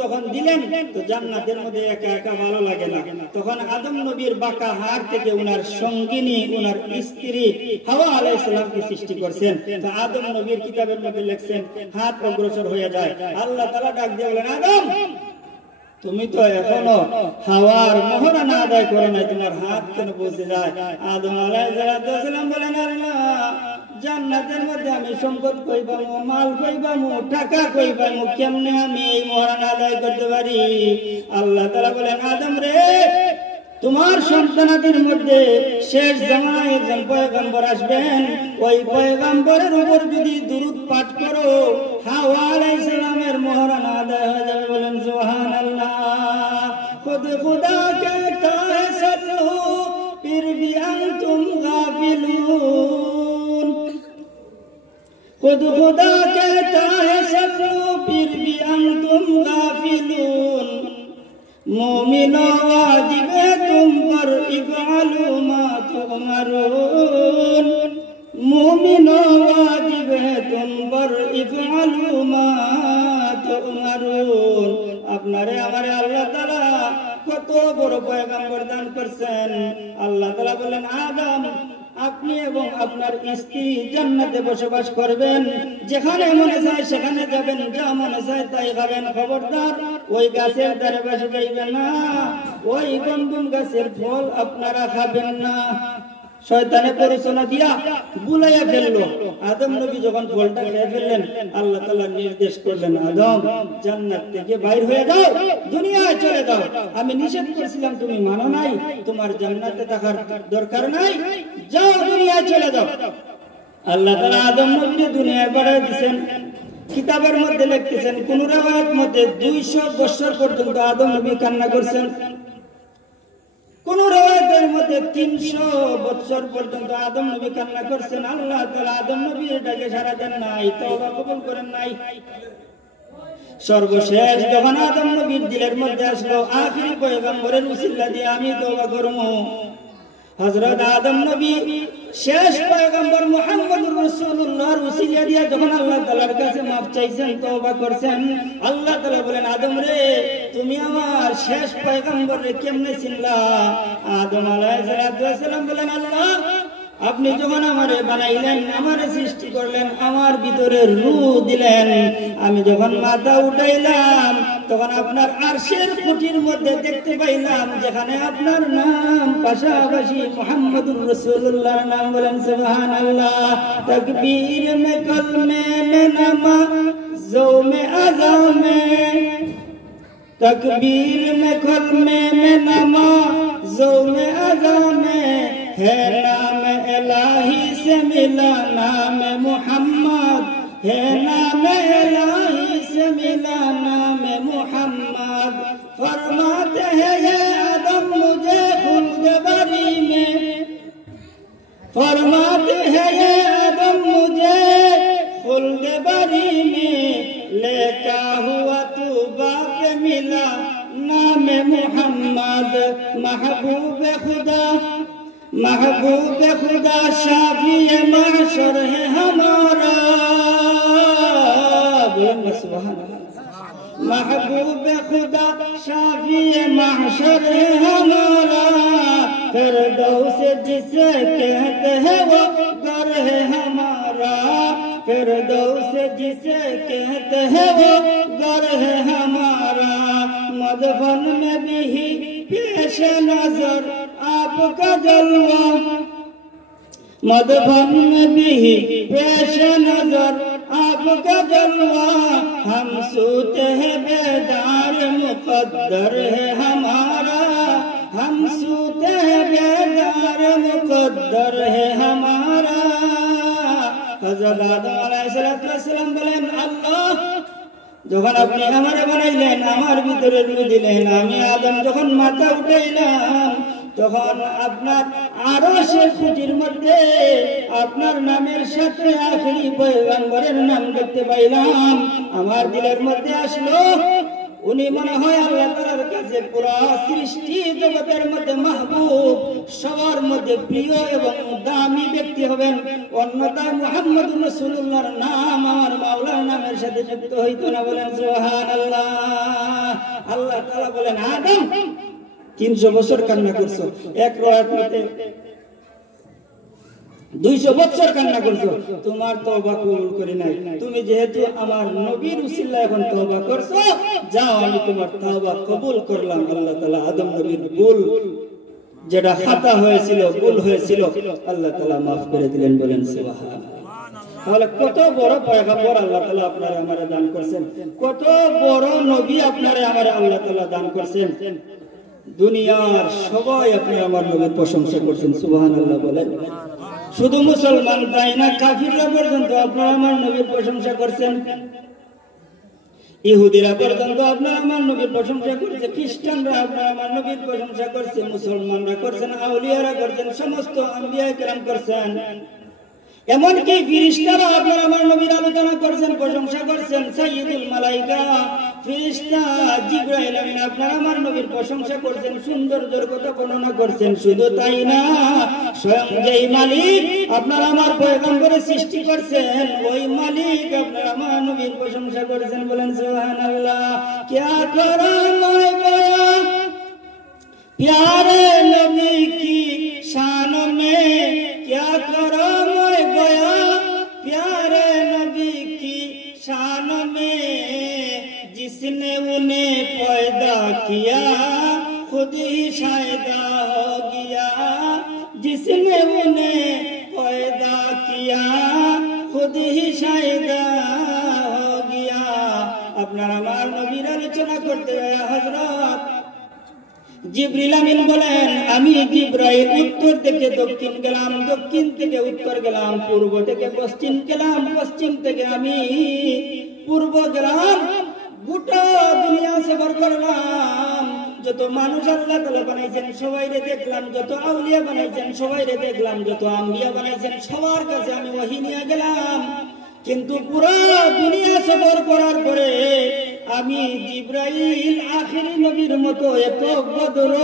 যখন দিলেন তো জান্নাতের মধ্যে একা একা ভালো লাগে না, তখন আদম নবীর বাঁকা হাত থেকে উনার সঙ্গিনী উনার স্ত্রী হাওয়া আলাইহিস সালামকে সৃষ্টি করছেন। তো আদম নবীর কিতাবের মধ্যে লিখছেন হাত অগ্রসর হয়ে যায়, আল্লাহ তাআলা ডাক দিয়ে বলেন, আদম তুমি তো এখনো হাওয়ার মোহরানা আদায় করো নাই, তোমার হাত কেন পৌঁছে যায়? আদম আলাইহিস সালাম বলেন, আল্লাহ জান্নাতের মধ্যে আমি সম্পদ কই পাবো, মাল কই পাবো, টাকা কই পাবো, কেমনে আমি এই মোহরানা আদায় করতে পারি? আল্লাহ তাআলা বলেন, আদম রে, তোমার সন্তানাদের মধ্যে শেষ জামানায় একজন পয়গম্বর আসবেন, ওই পয়গম্বরের উপর যদি দুরূদ পাঠ করো হাওয়া আলাইহিস সালামের মোহরানা আদায় হয়ে যাবে। বলেন সুবহানাল্লাহ। খুদ খুদা कहता है सल्लू फिर भी अंतुम गाफिलून, खुद खुदा कहता है सल्लू फिर भी अंतुम गाफिलून, मोमिनो वाजिब है तुम पर इफ़अलू मा तुअमरून, मोमिनो वाजिब है तुम पर इफ़अलू मा तुअमरून। আপনারে আমারে আল্লাহ তাআলা কত বড় পয়গম্বর দান করেছেন। আল্লাহ তাআলা বলেন, আদম আপনি এবং আপনার স্ত্রী জান্নাতে বসবাস করবেন, যেখানে মনে চায় সেখানে যাবেন, যা মনে চায় তাই খাবেন। খবরদার ওই গাছের ধারে বসে যাইবেন না, ওই গন্ধম গাছের ফল আপনারা খাবেন না। শয়তানে পরিচনা দিয়া বুলাইয়া ফেললো। আদম নবী যখন ফলটা খেয়ে ফেললেন, আল্লাহ তাআলা নির্দেশ করলেন, আদম জান্নাত থেকে বাইর হয়ে যাও, দুনিয়ায় চলে যাও। আমি নিষেধ করেছিলাম, তুমি মানো নাই, তোমার জান্নাতে থাকার দরকার নাই, যাও দুনিয়ায় চলে যাও। আল্লাহ তাআলা আদম নবীকে দুনিয়ায় পাঠিয়ে দিয়েছেন। কিতাবের মধ্যে লিখতেছেন, কোন riwayat মধ্যে 200 বছর পর্যন্ত আদম নবী কান্না করেছেন, কোন riwayatের মধ্যে 300 বছর পর্যন্ত আদম নবী কান্না করেছেন। আল্লাহ তাআলা আদম নবীর ডাকে সাড়া দেন নাই, তওবা কবুল করেন নাই। সর্বশেষ যখন আদম নবীর দিলের মধ্যে আসলো, আখিরি পয়গম্বরের উসিলা দিয়ে আমি তওবা করব, হযরত আদম নবী শেষ পয়গম্বর মুহাম্মদুর রাসূলুল্লাহর উসিলা দিয়ে যখন আল্লাহ তাআলার কাছে মাফ চাইছেন, তওবা করছেন, আল্লাহ তাআলা বলেন, আদম রে, তুমি আমার শেষ পয়গম্বর রে কেমনে চিনলা? আদম আলাইহিস সালাম বলেন, আল্লাহ আপনি যখন আমারে বানাইলেন, আমারে সৃষ্টি করলেন, আমার ভিতরে রূহ দিলেন, আমি যখন মাথা উঠাইলাম তখন আপনার আরশের খুঁটির মধ্যে দেখতে পাইলাম যেখানে আপনার নাম পাশাপাশি মুহাম্মদুর রাসূলুল্লাহর নাম। বলেন সুবহানাল্লাহ। তাকবীর মে কলমে মে নামাজো মে আযামে, तकबीर में कलमे में नमाज़ों में अज़ामे है नाम इलाही से मिला नाम मुहम्मद, है नाम इलाही से मिला नाम मुहम्मद। फरमाते हैं ये आदम मुझे खुल्द बरी में, फरमाते हैं ये आदम मुझे खुल्द बरी में, लेका हुआ तू बाप मिला नाम मुहम्मद। महबूब खुदा, महबूब खुदा शाफी महशर है हमारा। महबूब खुदा शाफी महशर है हमारा। फिरदौस जिसे कहते हैं वो घर है हमारा, फिरदौस जिसे कहते हैं वो घर है हमारा। मदफन में भी पेश नजर आपका जलवा, मदफन में भी पेश नजर आपका जलवा। हम सोते हैं बेदार मुकद्दर है हमारा, हम सोते हैं बेदार मुकद्दर है हमारा। हज़रत आदम अलैहिस्सलाम বলেন, আল্লাহ যখন আপনি আমারে বানাইলেন, আমার ভিতরে রূহ দিলেন, আমি আদম যখন মাথা উঠাইলাম তখন আপনার আরশের খুঁটির মধ্যে আপনার নামের সাথে আখিরি পয়গম্বরের নাম দেখতে পাইলাম। আমার দিলের মধ্যে আসলো, উনি মনে হয় আল্লাহ তাআলার কাছে পুরো সৃষ্টি জগতের মধ্যে মাহবুব, সবার মধ্যে প্রিয় এবং দামি ব্যক্তি হবেন। অন্যথায় মুহাম্মদুর রাসূলুল্লাহর নাম আমার মাওলার নামের সাথে যুক্ত হইতো না। বলেন সুবহানাল্লাহ। আল্লাহ তাআলা বলেন আদম 300 বছর কান্না করছো, এক রাতে 200 বছর কান্না করছো, তোমার তওবা কবুল করি নাই। তুমি যেহেতু আমার নবীর উসিলায় এখন তওবা করছো, যাও আমি তোমার তওবা কবুল করলাম। আল্লাহ তাআলা আদম নবীর ভুল যেটা খাতা হয়েছিল, ভুল হয়েছিল, আল্লাহ তাআলা maaf করে দিলেন। বলেন সুবহানাল্লাহ। তাহলে কত বড় পয়গম্বর আল্লাহ তাআলা আপনারে আমারে দান করেছেন, কত বড় নবী আপনারে আমারে আল্লাহ তাআলা দান করেছেন। দুনিয়ার সবাই আপনারা আমার নবীর প্রশংসা করছেন। সুবহানাল্লাহ বলেন। শুধু মুসলমান তাই না, কাফিররা পর্যন্ত আপনারা আমার নবীর প্রশংসা করছেন। ইহুদিরা পর্যন্ত আপনারা আমার নবীর প্রশংসা করছে, খ্রিস্টানরা আপনারা আমার নবীর প্রশংসা করছে, মুসলমানরা করছেন, আউলিয়ারা করছেন, সমস্ত আম্বিয়া কেরাম করছেন, এমনকি ফেরেশতারা আপনারা আমার নবীর আলোচনা করছেন, প্রশংসা করছেন। সাইয়্যিদুল মালায়েকা ফেরেশতা জিবরাইল আমিন আপনারা আমার নবীর প্রশংসা করছেন, সৌন্দর্যের কথা বর্ণনা করছেন। শুধু তাই না, স্বয়ং যেই মালিক আপনারা আমার পয়গম্বরের সৃষ্টি করছেন, ওই মালিক আপনারা আমার নবীর প্রশংসা করছেন। বলেন সুবহানাল্লাহ। क्या करम गया प्यारे नबी की शान में, क्या करम गया प्यारे नबी की शान में, जिसने उन्हें पैदा किया खुद ही शायदा हो गया, जिसने उन्हें पैदा किया खुद ही शायदा हो गया। আপনার আমার নবীর আলোচনা করতে হযরত জিবরিল আমিন বলেন, আমি জিবরাইল উত্তর থেকে দক্ষিণ গেলাম, দক্ষিণ থেকে উত্তর গেলাম, পূর্ব থেকে পশ্চিম গেলাম, পশ্চিম থেকে আমি পূর্ব গেলাম, গোটা দুনিয়া সফর করলাম। যত মানুষ আল্লাহ তাআলা বানাইছেন সবাইরে দেখলাম, যত আউলিয়া বানাইছেন সবাইরে দেখলাম, যত আম্বিয়া বানাইছেন সবার কাছে আমি ওহী নিয়ে গেলাম। কিন্তু পুরো দুনিয়া সফর করার পরে আমি জিবরাইল আখিরি নবীর মতো এত বদর,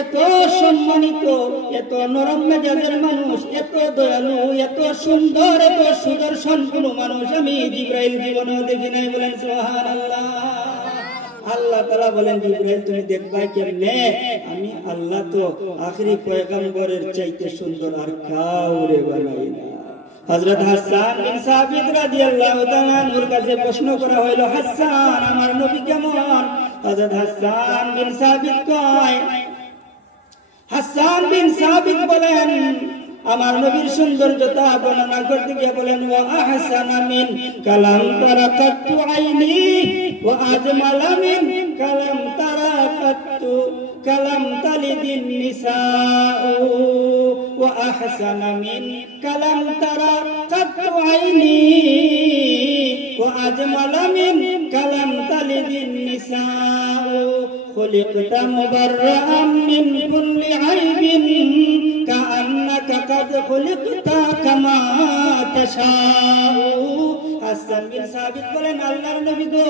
এত সম্মানিত, এত নরম মেজাজের মানুষ, এত দয়ালু, এত সুন্দর, এত সুদর্শন কোন মানুষ আমি জিবরাইল জীবনেও দেখি নাই। বলেন সুবহানাল্লাহ। আল্লাহ তাআলা বলেন, জিবরাইল তুমি দেখবা কেমনে? আমি আল্লাহ তো আখিরি পয়গম্বরের চাইতে সুন্দর আর কাউরে বানাই না। হযরত হাসান বিন সাবিত রাদিয়াল্লাহু তাআলা আনহুর কাছে প্রশ্ন করা হলো, হাসান আমার নবী কেমন? হযরত হাসান বিন সাবিত কয়, হাসান বিন সাবিত বলেন, আমার নবীর সৌন্দর্যতা বর্ণনা করতে গিয়ে বলেন, ওয়া আহসানা মিন কালাম তারাকাতু আইনি ওয়া আজমালা মিন কালাম তারাকাতু কালাম তালিদিন নিসাউ ওয়া আহসানা মিন কালাম তারাকাতু আইনি ওয়া আজমালা মিন কালাম তালিদিন নিসাউ খুলিকতা মুবাররাআম মিন কুল্লি আইবিন কাআন্নাকা কাদ খুলিকতা কামা তাশাউ। হাসান বিন সাবিত বলেন, আল্লাহর নবী গো,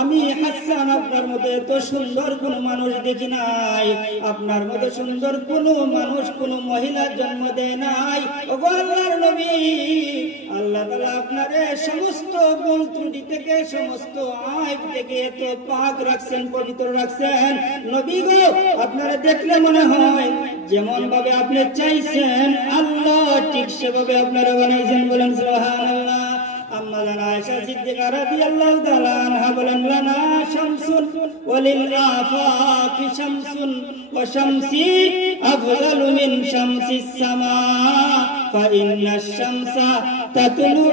আমি হাসান আপনার মতো এত সুন্দর কোন মানুষ দেখি নাই, আপনার মতো সুন্দর কোন মানুষ কোন মহিলা জন্ম দেয় নাই। ওগো আল্লাহর নবী, আল্লাহ তাআলা আপনারে সমস্ত ভুল ত্রুটি থেকে, সমস্ত আইব থেকে এত পাক রাখছেন, পবিত্র রাখছেন। নবী গো, আপনারা দেখলে মনে হয় যেমন ভাবে আপনি চাইছেন আল্লাহ ঠিক সেভাবে আপনারা বানাইছেন। বলেন সুবহানাল্লাহ। আম্মা জানা আয়েশা সিদ্দিকা রাদিয়াল্লাহু তাআলা আনহা বলেন, লানা শামসুন ওয়ালিল আফাকি শামসুন ওয়া শামসি আফদালু মিন শামসিস সামা ফা ইন্নাশ শামসা তাতলু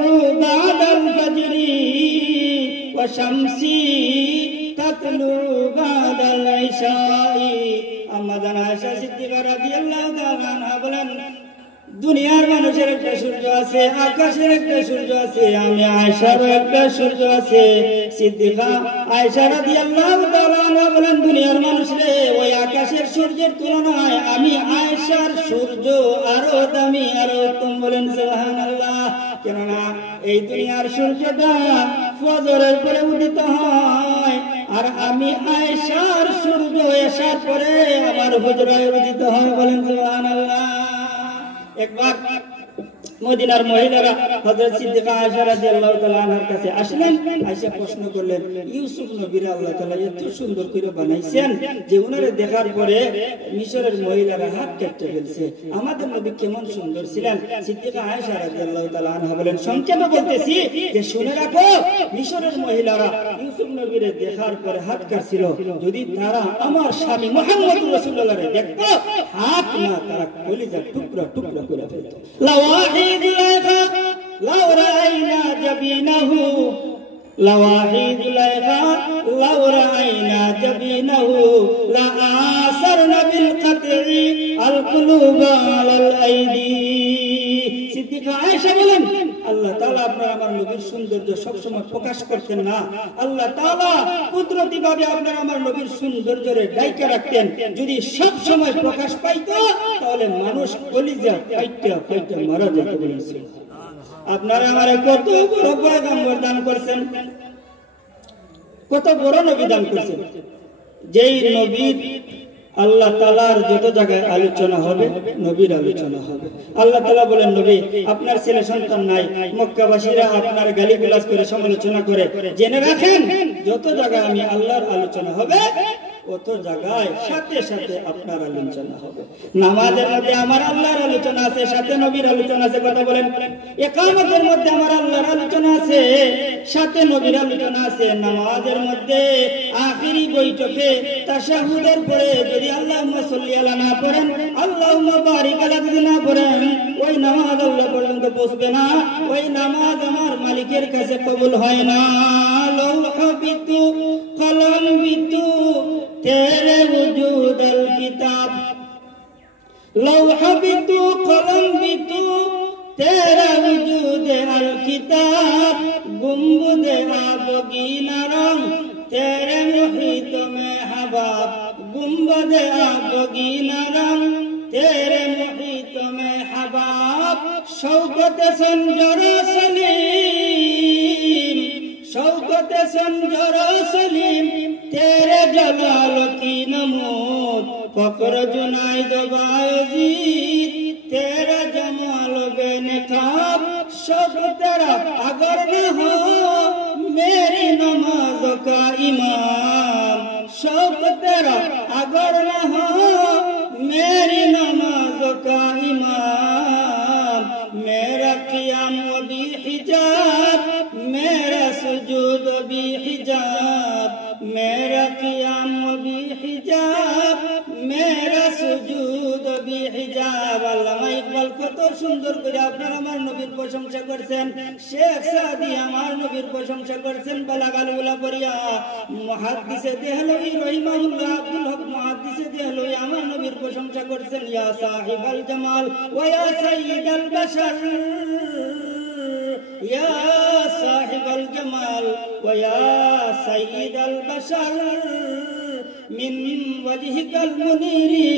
বাদাল ফাজরি ওয়া শামসি তাতলু বাদাল ইশাই। আম্মা জানা আয়েশা সিদ্দিকা রাদিয়াল্লাহু তাআলা আনহা বলেন, দুনিয়ার মানুষের একটা সূর্য আছে, আকাশের একটা সূর্য আছে, আমি আয়েশারও একটা সূর্য আছে। সিদ্দিকা আয়েশা রাদিয়াল্লাহু তাআলা আনহা বলেন, দুনিয়ার মানুষরে ওই আকাশের সূর্যের তুলনায় আমি আয়েশার সূর্য আরো দামি, আরো উত্তম। বলেন সুবহানাল্লাহ। কেননা এই দুনিয়ার সূর্যটা ফজরের পরে উদিত হয়, আর আমি আয়েশার সূর্য এশার পরে আমার হুজরায় উদিত হয়। বলেন সুবহানাল্লাহ। একবার মদিনার মহিলারা হযরত সিদ্দিকা আয়েশা রাদিয়াল্লাহু তাআলা আনহার কাছে আসলেন, আয়েশা প্রশ্ন করলেন, ইউসুফ নবীর আল্লাহ তাআলা এত সুন্দর করে বানাইছেন যে উনারে দেখার পরে মিশরের মহিলারা হাত কেটে ফেলছে, আমাদের নবী কেমন সুন্দর ছিলেন। সিদ্দিকা আয়েশা রাদিয়াল্লাহু তাআলা আনহা বলেন, সংক্ষেপে বলতেছি যে শুনে রাখো, মিশরের মহিলারা ইউসুফ নবীরে দেখার পরে হাত কাটছিল, যদি তারা আমার স্বামী মুহাম্মদ রাসূলুল্লাহরে দেখতো, হাত না তারা কলিজা টুকরা টুকরা করে ফেলতো। لواحد ليخا لو رأينا جبينه لواحد ليخا لو رأينا جبينه لآثرنا بالقطع القلوب على الأيدي। সিদ্দিকা আয়েশা বলেন, আল্লাহ তাআলা আপনার আমার নবীর সৌন্দর্য সব সময় প্রকাশ করতেন না, আল্লাহ তাআলা কুদরতি ভাবে আপনার আমার নবীর সৌন্দর্যরে ঢাইকা রাখতেন। যদি সব সময় প্রকাশ পাইতো তাহলে মানুষ কলিজা ফাইটা ফাইটা মারা যেত বলেছেন। আপনারা আমারে কত বড় পয়গম্বর দান করেছেন, কত বড় নবী দান করেছেন, যেই নবীর আল্লাহ তাআলার যত জায়গায় আলোচনা হবে নবীর আলোচনা হবে। আল্লাহ তাআলা বলেন, নবী আপনার ছেলে সন্তান নাই, মক্কাবাসীরা আপনার গালিগালাজ করে সমালোচনা করে, জেনে রাখেন যত জায়গায় আমি আল্লাহর আলোচনা হবে অত জায়গায় সাথে সাথে আপনার আলোচনা হবে। নামাজের মধ্যে আমার আল্লাহর আলোচনা আছে, সাথে নবীর আলোচনা আছে, কথা বলেন। ইকামতের মধ্যে আমার আল্লাহর আলোচনা আছে, সাথে নবীর আলোচনা আছে। নামাজের মধ্যে আখিরি বৈঠকে তাশাহুদের পরে যদি আল্লাহুম্মা সাল্লি আলা না পড়েন, আল্লাহুম্মা বারিক আলা যদি না পড়েন, ওই নামাজ আল্লাহ পর্যন্ত পৌঁছবে না, ওই নামাজ আমার মালিকের কাছে কবুল হয় না। লাউহা বিতু কলম বিতু तेरे वजूद अल किताब लौहा भी तू कलम भी तू तेरा वजूद अल किताब गुंबद आबगीना रंग तेरे मुहित में हबाब गुंबद आबगीना रंग तेरे मुहित में हबाब शौकत संजर सलीम शौकत संजर सलीम तेरे जलाल की नमूद फकर जुनाइद बायजीद तेरा जमाल बेनकाब सब तेरा अगर न हो मेरी नमाज का इमाम सब तेरा अगर न हो मेरी नमाज का इमाम मेरा क़ियाम भी हिजाब मेरा सुजूद भी हिजाब मेरा क़ियाम भी हिजाब मेरा सुजूद भी हिजाब। আল্লামা ইকবাল কত সুন্দর করে আপনার আমার নবীর প্রশংসা করেছেন, শেখ সাদি আমার নবীর প্রশংসা করেছেন বালাগাল উলা পড়িয়া। মুহাদ্দিসে দেহলভী রহিমাহুল্লাহ আব্দুল হক মুহাদ্দিসে দেহলভী আমার নবীর প্রশংসা করেছেন, ইয়া সাহিবাল জামাল ওয়া ইয়া সাইয়্যিদাল বাশার या साहिब अल जमाल व या सय्यद अल बशर मिन वजहिकल मुनीरी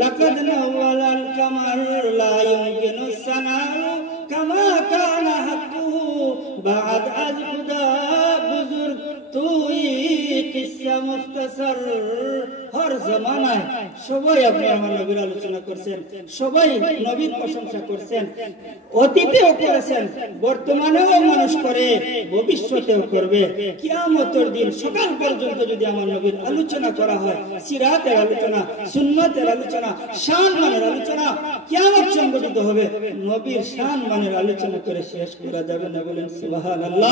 लक़द नव्वल अल कमर ला युमकिनु सनाउ कमा काना हक़्क़ुहु बाद अज खुदा बुजुर्ग তুই কিসসা মুখতাসার। হর জামানায় সবাই আপনি আমার নবীর আলোচনা করছেন, সবাই নবীর প্রশংসা করছেন, অতীতেও করেছেন, বর্তমানেও মানুষ করে, ভবিষ্যতেও করবে। কিয়ামতের দিন সকাল পর্যন্ত যদি আমার নবীর আলোচনা করা হয়, সিরাতের আলোচনা, সুন্নতের আলোচনা, শান মানের আলোচনা, কিয়ামত সংগঠিত হবে, নবীর শান মানের আলোচনা করে শেষ করা যাবে না। বলেন সুবহানাল্লাহ।